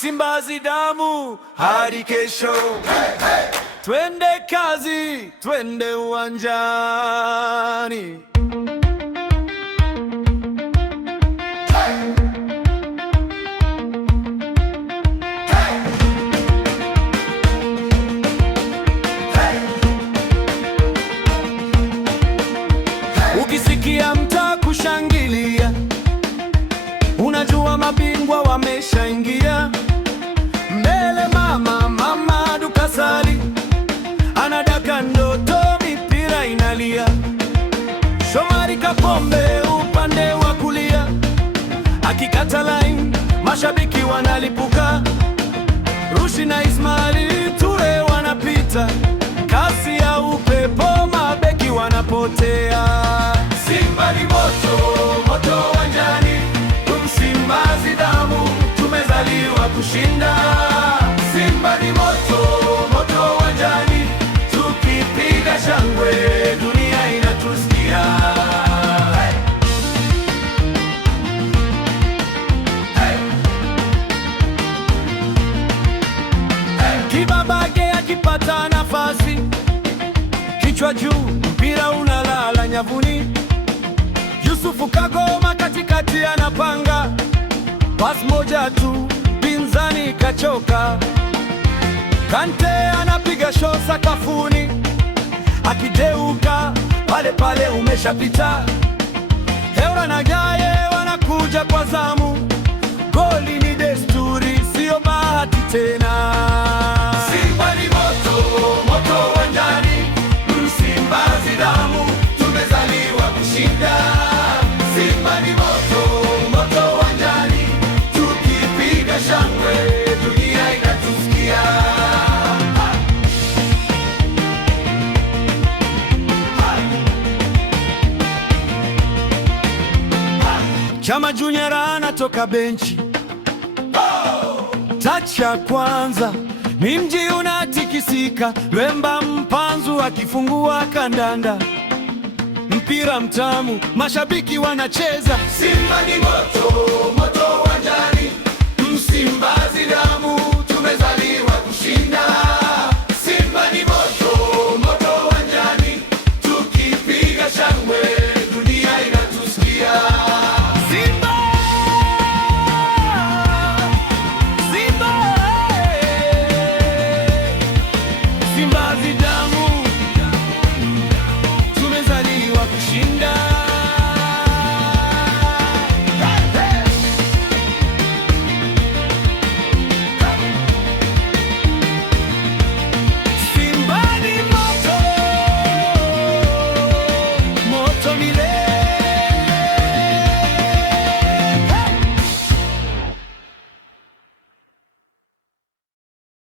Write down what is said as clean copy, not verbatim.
Msimbazi damu hadi kesho. Hey, hey. Twende kazi, twende uwanjani. Ukisikia mtaa kushangilia, unajua mabingwa wameshaingia. Mbele mama Dukasali anadaka ndoto, mipira inalia. Shomari Kapombe upande wa kulia, akikata line mashabiki wanalipuka. Rushi na Ismail Ture wanapita, kasi ya upepo mabeki wanapotea. Simba ni moto, moto uwanjani. Msimbazi damu, tumezaliwa kushinda. Simba ni moto, moto uwanjani. Tukipiga shangwe, dunia inatusikia. Hey. Hey. Hey. Kibabage akipata nafasi, kichwa juu, mpira unalala nyavuni. Yusufu Kagoma katikati anapanga, pas moja tu, pinzani kachoka. Kante anapiga show sakafuni, akideuka pale pale umeshapita. Heura na Gaye wanakuja kwa zamu, goli ni desturi, sio bahati tena. Simba ni moto, moto uwanjani. Msimbazi damu, tumezaliwa kushinda. Simba ni moto, moto uwanjani. Tukipiga shangwe, dunia inatusikia. Chama Junior anatoka benchi, touch ya kwanza, ni mji unatikisika. Lwemba Mpanzu akifungua kandanda, mpira mtamu, mashabiki wanacheza. Simba ni moto, moto uwanjani. Msimbazi damu, tumezaliwa kushinda. Simba ni moto, moto uwanjani. Tukipiga shangwe, dunia inatusikia. Simba! Simba! Simbazi damu, tumezaliwa kushinda.